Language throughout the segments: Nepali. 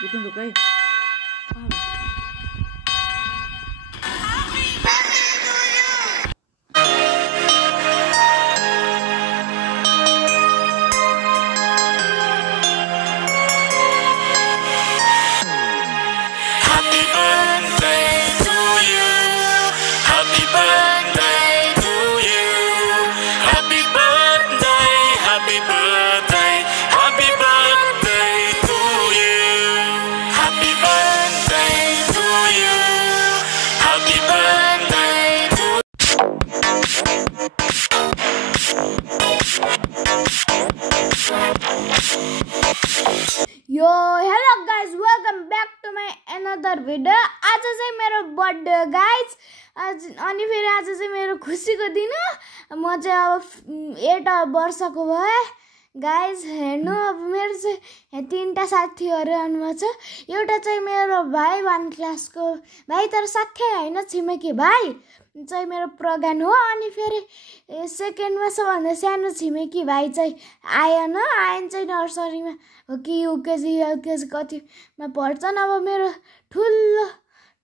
Bukan tuh kayak. Yo, hello guys, welcome back to my another video. आज चाहिँ मेरो बर्थडे गाइज अनि फेरि आज चाहिँ मेरो खुसीको दिन हो। म चाहिँ अब 8 वर्षको भए गाइज। हेर्नु अब मेरो चाहिँ 3टा साथीहरु आउनुभएको छ। एउटा चाहिँ मेरो भाइ 1 क्लासको भाइ, तर साख्यै हैन, छिमेकी भाइ चाहिँ मेरो प्रज्ञान हो। अनि फेरि सेकेन्डमा सबभन्दा सानो छिमेकी भाइ चाहिँ आयन चाहिँ नर्सरीमा हो कि युकेजी एलकेजी कतिमा पढ्छन्। अब मेरो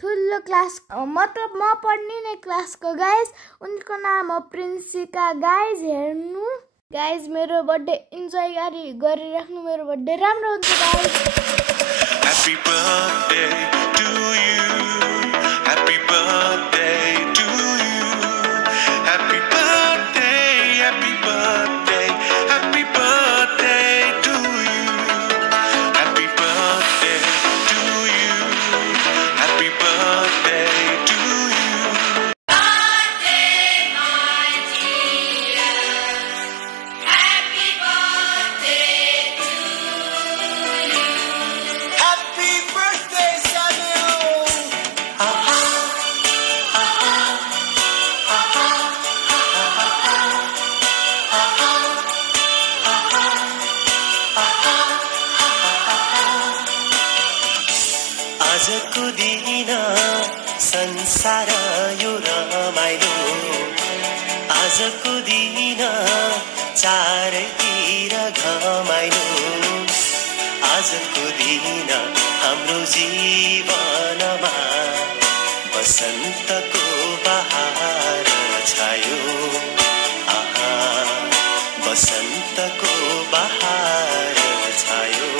ठुलो क्लास, मतलब म पढ्ने नै क्लासको गाइज, उनको नाम हो प्रिन्सिका गाइज। हेर्नु गाइज, मेरो बर्थडे इन्जोय गरिराख्नु, मेरो बर्थडे राम्रो हुन्छ guys. Happy birthday to you. Happy birthday to you. Happy birthday, happy birthday, happy birthday to you. Happy birthday to you. Happy birthday to you. Birthday, my dear. Happy birthday to you. Happy birthday, Samuel. आजको दिन संसार यो रमाइलो, आजको दिन चारैतिर घमाइलो, आजको दिन हाम्रो जीवनमा बसन्तको बहार छायो। आहा, बसन्तको बहार छायो।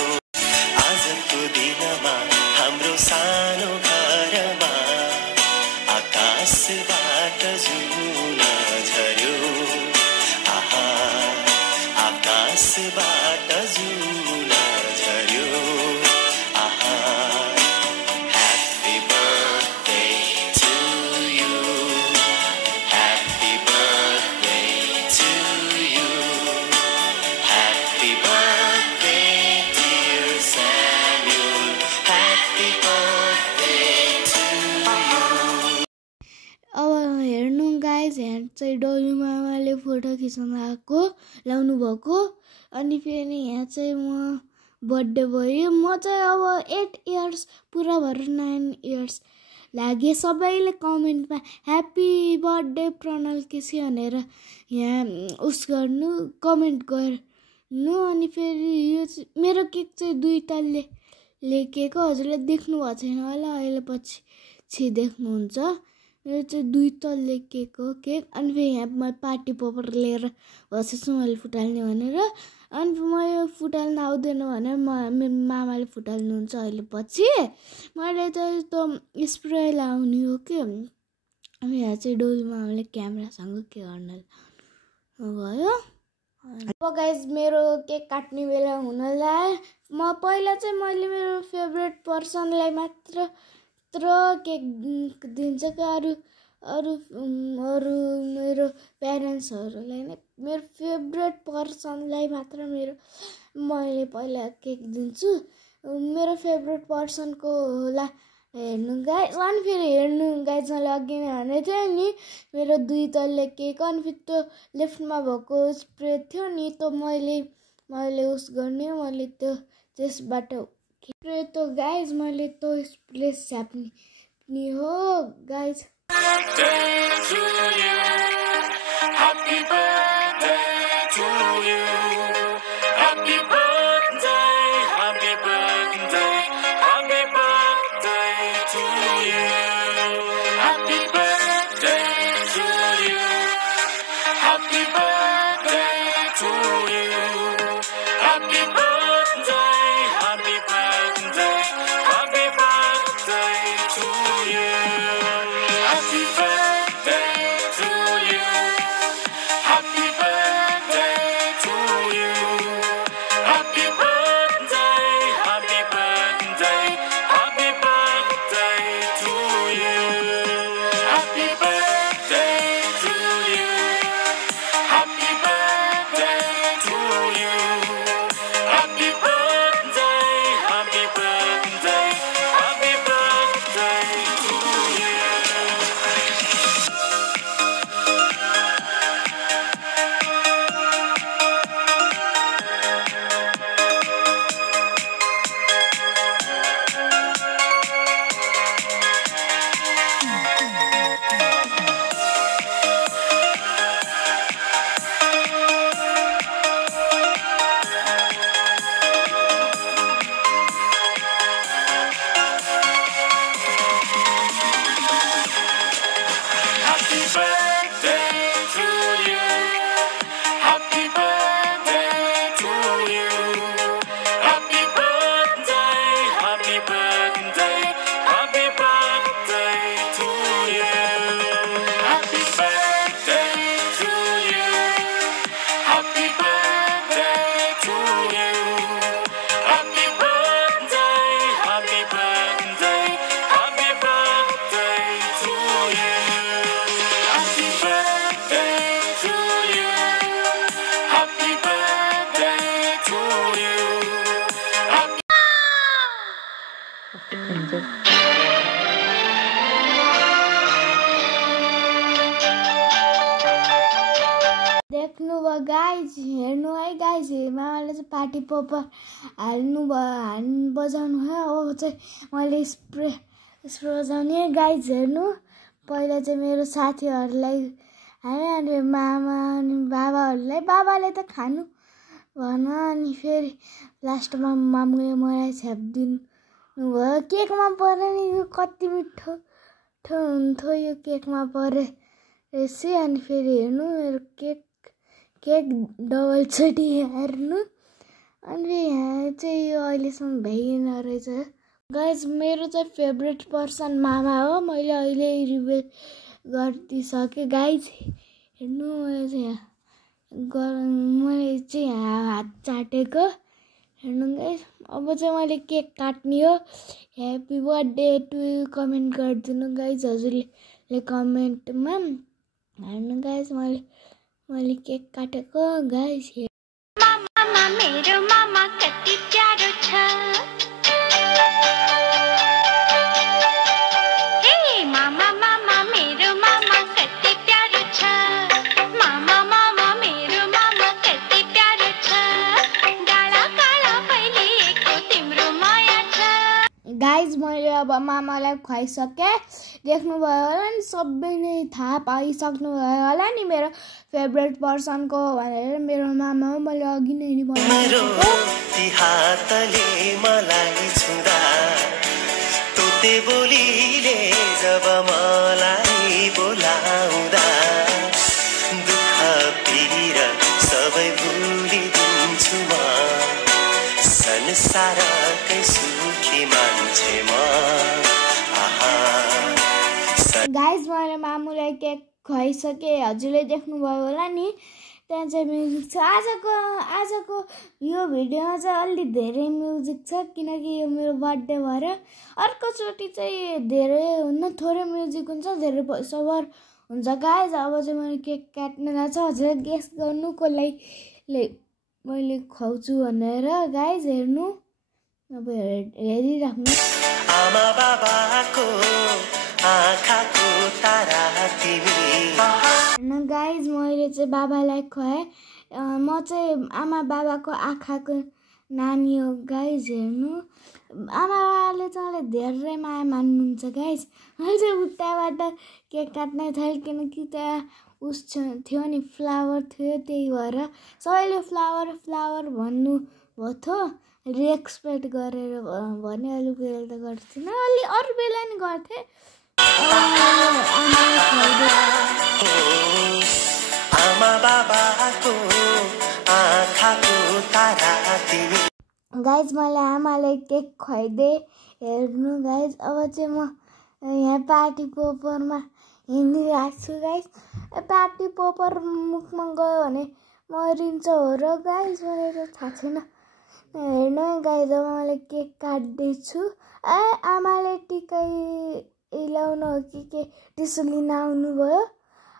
आजको दिनमा हाम्रो सानो घरमा आकाशबाट जुन झर्यो। आहा, आकाशबाट जुन झर्यो। आहा, happy birthday to you, happy birthday to you, happy birthday dear Samuel, happy birthday to you. अब हेर्नु गाइज, यहाँ चाहिँ डोली मामाले फोटो खिच्न ल्याउनु भएको। अनि फेरि यहाँ चाहिँ म बर्थडे भयो। म चाहिँ अब 8 इयर्स पुरा भएर 9 इयर्स लागे। सबैले कमेन्टमा ह्याप्पी बर्थडे प्रणल केसी भनेर यहाँ उस गर्नु, कमेन्ट गर्नु। अनि फेरि यो मेरो केक चाहिँ 2 तलले लेखेको, हजुरले देख्नु भएको छैन होला, अहिले पछि देख्नुहुन्छ। यो चाहिँ 2 तल लेखेको केक। अनि फेरि यहाँ म पार्टी पेपर लिएर बसेछु मैले फुटाल्ने भनेर। अनि म यो फुटाल्न आउँदैन भनेर मेरो मामाले फुटाल्नुहुन्छ अहिले पछि। मैले चाहिँ त्यो स्प्रे लाउने हो कि। अनि यहाँ चाहिँ डोली मामाले क्यामेरासँग के गर्न भयो। अब गाइज, मेरो केक काट्ने बेला हुन लाग्यो। म पहिला चाहिँ मैले मेरो फेभरेट पर्सनलाई मात्र केक दिन्छ कि अरू मेरो प्यारेन्ट्सहरूलाई नै, मेरो फेभरेट पर्सनलाई मात्र मैले पहिला केक दिन्छु। मेरो फेभरेट पर्सनको होला हेर्नु गाइज। अनि फेरि हेर्नु गाइज, मैले अघि नै भनेको थिएँ नि मेरो 2 तलले केक। अनि फेरि त्यो लेफ्टमा भएको स्प्रे थियो नि, त्यो मैले उस गर्ने, मैले त्यो त्यसबाट स्प्रे त गाइज मैले त्यो स्प्रे छाप्ने हो guys. Birthday to you. Happy birthday to you. Happy birthday, happy birthday, हुन्छ। देख्नुभयो गाइज, हेर्नु है गाइज, मामाले चाहिँ पार्टी पोपर बजाउनु है। अब चाहिँ मैले स्प्रे बजाउने गाइज, हेर्नु। पहिला चाहिँ मेरो साथीहरूलाई है, अनि मामा अनि बाबाहरूलाई, बाबाले त खानु भन, अनि फेरि लास्टमा मामुले मलाई छ्यापिदिनु भयो। केकमा पऱ्यो नि, यो कति मिठो हुन्थ्यो यो केकमा परे रहेछ। अनि फेरि हेर्नु मेरो केक डबलचोटि हेर्नु। अनि यहाँ चाहिँ यो अहिलेसम्म भ्याइएन रहेछ गाइज। मेरो चाहिँ फेभरेट पर्सन मामा हो। मैले अहिले रिभिल गरिदिइसकेँ गाइज, हेर्नु। मैले चाहिँ हात चाटेको हेर्नु गाइज। अब चाहिँ मैले केक काट्ने हो। Happy birthday to you comment गरिदिनु गाइज, हजुरले कमेन्टमा। हेर्नु गाइज, मैले केक काटेको गाइज। मामा मेरो मामा कति प्यारो छ। हे मामा मामा मेरो मामा कति प्यारो छ। मामा मेरो मामा कति प्यारो छ। डाँडा काँडा फैलिएको तिम्रो माया छ। गाइज, मैले अब मामालाई खुवाइसकेँ। देख्नुभयो होला नि, सबैले थाहा पाइसक्नुभयो होला नि मेरो फेभरेट पर्सनको भनेर। मेरो मामा हो, मैले अघि नै नि मेरो ती हातले मलाई छुँदा, तोते बोलीले जब मलाई बोलाउँदा, दुःख पीडा सबै भुलिदिन्छु म, संसारकै सुखी मान्छे म। गाइज, मैले मामुलाई केक खुवाइसकेँ। हजुरले देख्नुभयो होला नि, त्यहाँ चाहिँ म्युजिक छ। आजको यो भिडियोमा चाहिँ अलि धेरै म्युजिक छ, किनकि यो मेरो बर्थडे भएर। अर्कोचोटि चाहिँ धेरै हुन्न, थोरै म्युजिक हुन्छ, धेरै पैसावर हुन्छ गाइज। अब चाहिँ मैले केक काट्न लाग्छ। हजुरले गेस गर्नु कसलाई मैले खुवाउँछु भनेर गाइज। हेर्नु, अब हेरिराख्नु। आमा बाबाको आँखाको तारा तिमी। हेर्नु गाइज, मैले चाहिँ बाबालाई खुवाएँ। म चाहिँ आमा बाबाको आँखाको नानी हो गाइज। हेर्नु, आमा बाबाले चाहिँ मलाई धेरै माया मान्नुहुन्छ गाइज। मैले चाहिँ उताबाट केक काट्न थालेँ, किनकि त्यहाँ थियो नि, फ्लावर थियो, त्यही भएर सबैले फ्लावर भन्नुभएको थियो। रेस्पेक्ट गरेर भने अलिक बेला त गर्थेन, अलि अरू बेला नि गर्थेँ। आमा बाबाको आँखाको तारा तिमी। गाइज, मैले आमाले केक खुवाइदिएँ। हेर्नु गाइज, अब चाहिँ म यहाँ पार्टी पोपरमा हिँडिरहेको छु गाइज। पार्टी पोपर मुखमा गयो भने मरिन्छ हो र गाइज, मलाई त थाहा छैन। हेर्नु गाइज, अब मैले केक काट्दैछु। आमाले टिकै लाउनु हो कि के त्यसो लिन आउनुभयो।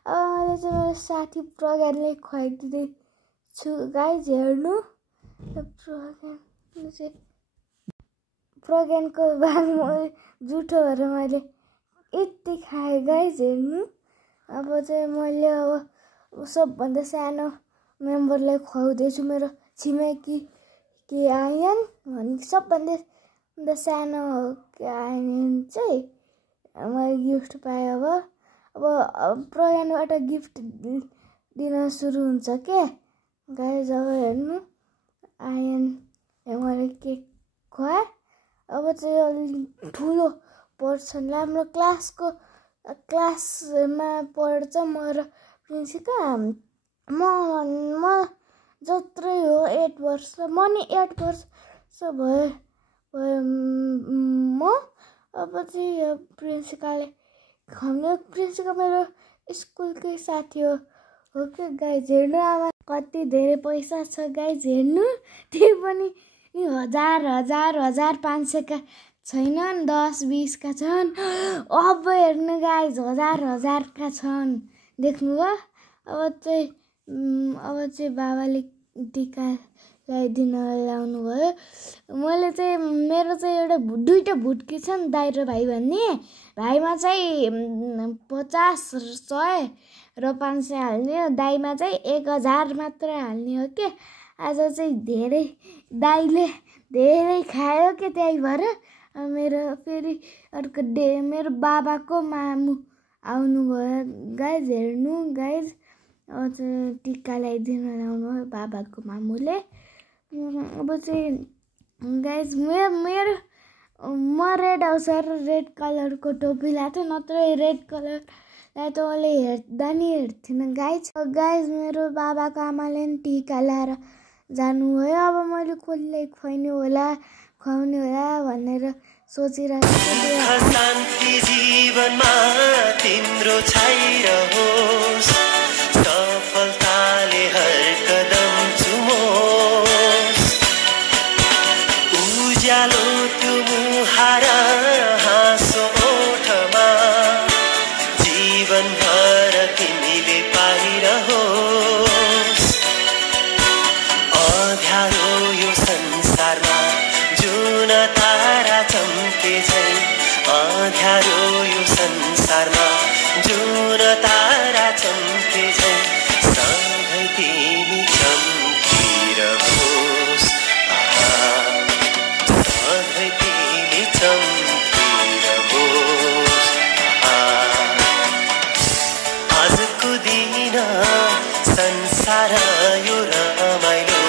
अब मैले चाहिँ मेरो साथी प्रज्ञानले खुवाइदिँदैछु गाइज। हेर्नु, प्रज्ञानको भाग मैले जुठो भएर मैले यति खाएँ गाइज। हेर्नु, अब चाहिँ मैले अब सबभन्दा सानो मेम्बरलाई खुवाउँदैछु, मेरो छिमेकी के आयन भने सबभन्दा सानो आयन चाहिँ मैले गिफ्ट पाएँ। अब प्रज्ञानबाट गिफ्ट दिन सुरु हुन्छ के गाइज। अब हेर्नु, आयन मैले केक खुवाएँ। अब चाहिँ अलि ठुलो पर्सन, राम्रो क्लासमा पढ्छ म र प्रिन्सिका। म जत्रै हो 8 वर्ष, म नि 8 वर्ष भयो म। अब चाहिँ प्रिन्सिकाले खुवाउने। प्रिन्सिका मेरो स्कुलकै साथी हो के गाइज। हेर्नु, आमा कति धेरै पैसा छ गाइज। हेर्नु, त्यो पनि 1000 500का छैनन्, 10-20 का छन्। अब हेर्नु गाइज, 1000 का छन्। देख्नुभयो। अब चाहिँ बाबाले टिका ल्याइदिन ल्याउनु भयो। मैले चाहिँ मेरो चाहिँ एउटा दुईटा भुटकी छ नि दाइ र भाइ भन्ने। भाइमा चाहिँ 50, 100 र 500 हाल्ने, दाइमा चाहिँ 1000 मात्र हाल्ने हो के। आज चाहिँ धेरै दाइले धेरै खायो के, त्यही भएर मेरो फेरि अर्को मेरो बाबाको मामु आउनुभयो गाइज। हेर्नु गाइज, चाहिँ टिका ल्याइदिन ल्याउनु भयो बाबाको मामुले। अब चाहिँ गाइज मेरो म रेड आउँछ र रेड कलरको टोपी लाएको थिएँ, नत्र रेड कलर लाई त अहिले हेर्दा नि हेर्थेन गाइज। गाइज मेरो बाबाको आमाले नि टिका ल्याएर जानुभयो। अब मैले कसले खुवाउने होला भनेर सोचिरहेको छु। शान्ति जीवनमा तिम्रो छाइरहोस्, सफलताले हर कदम चुमोस्, उज्यालो त्यो मुहार हाँसो ओठमा जीवनभर तिमीले पाइरहोस्। अँध्यारो यो संसारमा जुन तारा चम्के झै, अँध्यारो यो संसारमा जुन तारा चम्के झै, सधैँ तिमी चम्किरहोस्, सधैँ तिमी चम्किरहोस्। आजको दिन संसार यो रमाइलो,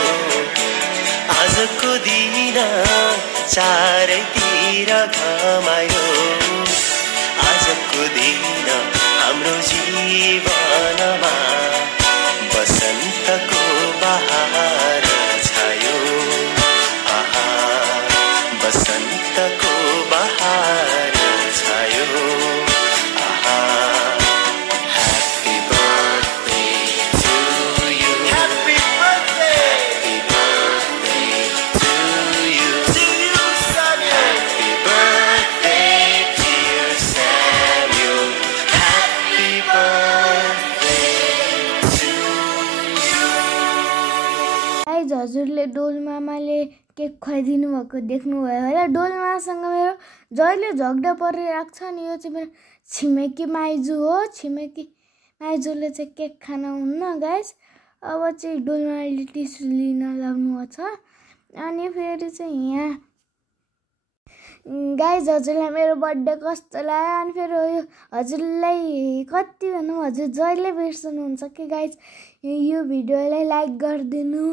आजको दिन चारैतिर घमाइलो, आजको दिन हाम्रो जीवनमा बसन्तको बहार छायो, आहा बसन्तको बहार छायो, आहा। Happy birthday to you, happy birthday to you, happy birthday dear Samuel, happy birthday to you। Guys हजुरले डोलमामाले केक खुवाइदिनु भएको देख्नुभयो होला। डोलमासँग मेरो जहिले झगडा परिरहेको छ नि। यो चाहिँ मेरो छिमेकी माइजू हो। छिमेकी माइजूले चाहिँ केक खान हुन्न गाइज। अब चाहिँ डोलमाले टिसु लिन लाउनु छ। अनि फेरि चाहिँ यहाँ गाइज हजुरलाई मेरो बर्थडे कस्तो लाग्यो, अनि फेरि यो हजुरलाई कति भनौँ, हजुर जहिले बिर्सनुहुन्छ कि गाइज यो भिडियोलाई लाइक गरिदिनु।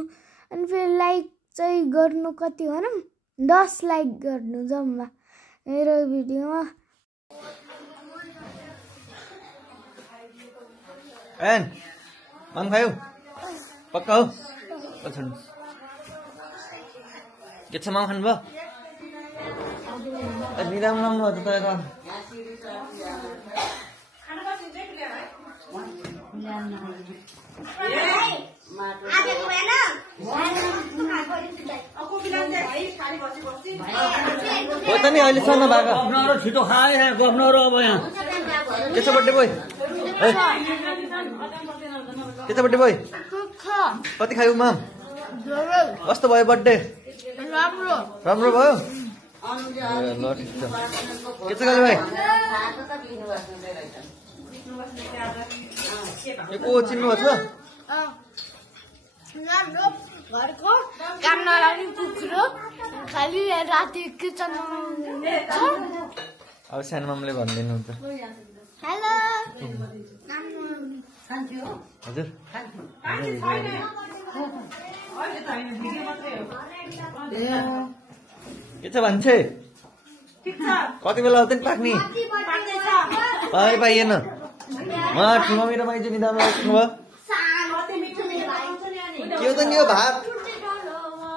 अनि फेरि लाइक चाहिँ गर्नु कति भनौँ 10 लाइक गर्नु जम्मा मेरो भिडियोमा। माम खायौ पक्का हो? के छ माम खानुभयो? निराम राम्रो हो त हो त नि अहिलेसम्म भएको छिटो खाए गफनहरू। अब यहाँ के छ बर्थडे बोय? के छ बर्थडे बोय? कति खायौ माम? कस्तो भयो बर्थडे? राम्रो भयो। ल ठिक छ। के छ गाली भाइ? को चिन्नुभएको छ? घरको काम नलाग्ने कुकुर खालि राति किचनमा छ। अब सानो मामले भनिदिनु त। हेलो हजुर के छ भन्छे? कति बेला आउँदैन पाक्ने? पाइएन। उहाँ ठुलो मेरो माइजू निदामा आउनुभयो। के हो त नि यो भात?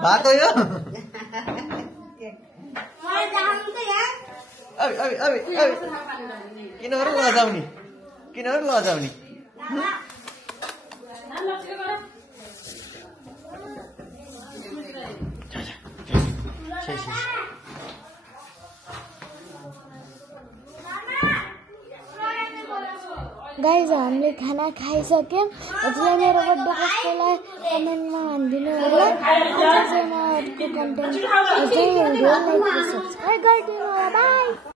भात हो यो? किनहरू लजाउने? किनहरू लजाउने? गाइज हामीले खाना खाइसक्यौँ हजुरलाई मेरो बर्थडे कस्तो लाग्यो कमेन्टमा भनिदिनु होला अझै चाहिँ अर्को कन्टेन्ट अझै भिडियो लाइक सब्स्क्राइब गरिदिनु होला बाई